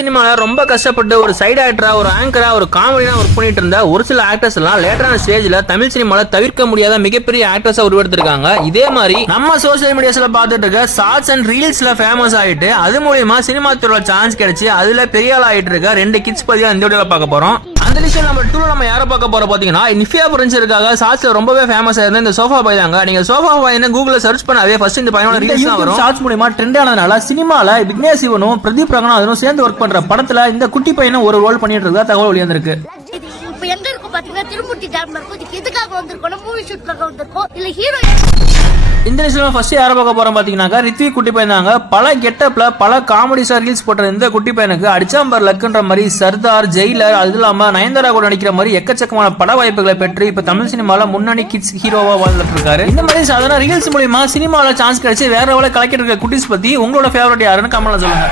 சினிமால ரொம்ப கஷ்டப்பட்டு ஒரு சைடு ஆக்டரா, ஒரு ஆங்கரா, ஒரு காமெடியா ஒர்க் பண்ணிட்டு இருந்த ஒரு சில ஆக்டர்ஸ் எல்லாம் லேட்டரான ஸ்டேஜ்ல தமிழ் சினிமால தவிர்க்க முடியாத மிகப்பெரிய ஆக்டர்ஸா உருவெடுத்திருக்காங்க. இதே மாதிரி நம்ம சோசியல் மீடியாஸ்ல பார்த்துட்டு இருக்க ஷார்ட்ஸ் அண்ட் ரீல்ஸ்ல ஃபேமஸ் ஆயிட்டு அது மூலமா சினிமா துறையில சான்ஸ் கிடைச்சு அதுல பெரிய ஆள் ஆயிட்டு இருக்க 2 கிட்ஸ் பத்தி இந்த வீடியோல பார்க்க போறோம். அந்த லிஸ்ட்ல நம்ம 2 நம்ம யாரை பார்க்க போறோம் பாத்தீங்கன்னா, நிஃபியா பிரின்ஸ் இருக்காங்க. ஷார்ட்ஸ்ல ரொம்பவே ஃபேமஸ் ஆயிருந்த இந்த சோஃபா பாய் தாங்க. நீங்க சோஃபா பாய் கூகுள்ல சர்ச் பண்ணாவே ஃபர்ஸ்ட் இந்த பையனோட ரீல்ஸ் தான் வரும். ஷார்ட்ஸ் மூலமா ட்ரெண்ட் ஆனதுனால சினிமால விக்னேஷ் சிவனும் பிரதீப் ரங்கநாதனும் சேர்ந்து ஒர்க் பண்ற படத்துல இந்த குட்டி பையனும் ஒரு ரோல் பண்ணிட்டு இருக்கா தகவல் வெளியாந்திருக்கு. இப்ப எங்க இருக்கு பாத்தீங்கன்னா திருப்பூர் டேம்ல இருக்கும். இதுக்கு எதுக்காக வந்திருக்கோம்? மூவி ஷூட்காக வந்திருக்கோம். இல்ல ஹீரோ இந்த லிஸ்ட்ல ஃபர்ஸ்ட் யாரை பார்க்க போறோம் பாத்தீங்கன்னா, ரித்விக் குட்டி பையன் தாங்க. பல கெட்டப்ல பல காமெடி ஸ்டார் ரீல்ஸ் போட்ட இந்த குட்டி பையனுக்கு அடிச்சாம்பர் லக்குன்ற மாதிரி சர்தார், ஜெயிலர், அது இல்லாம நயன்தாரா கூட நடிக்கிற மாதிரி எக்கச்சக்கமான பட வாய்ப்புகளை பெற்று இப்ப தமிழ் சினிமால முன்னணி கிட்ஸ் ஹீரோவா வாழ்ந்துட்டு இருக்காரு. இந்த மாதிரி சாதாரண ரீல்ஸ் மூலமா சினிமால சான்ஸ் கிடைச்சு வேற எவ்வளவு கலெக்டர் இருக்க குட்டிஸ் பத்தி உங்களோட ஃபேவரட் யாருன்னு கமெண்ட்ல சொல்லுங்க.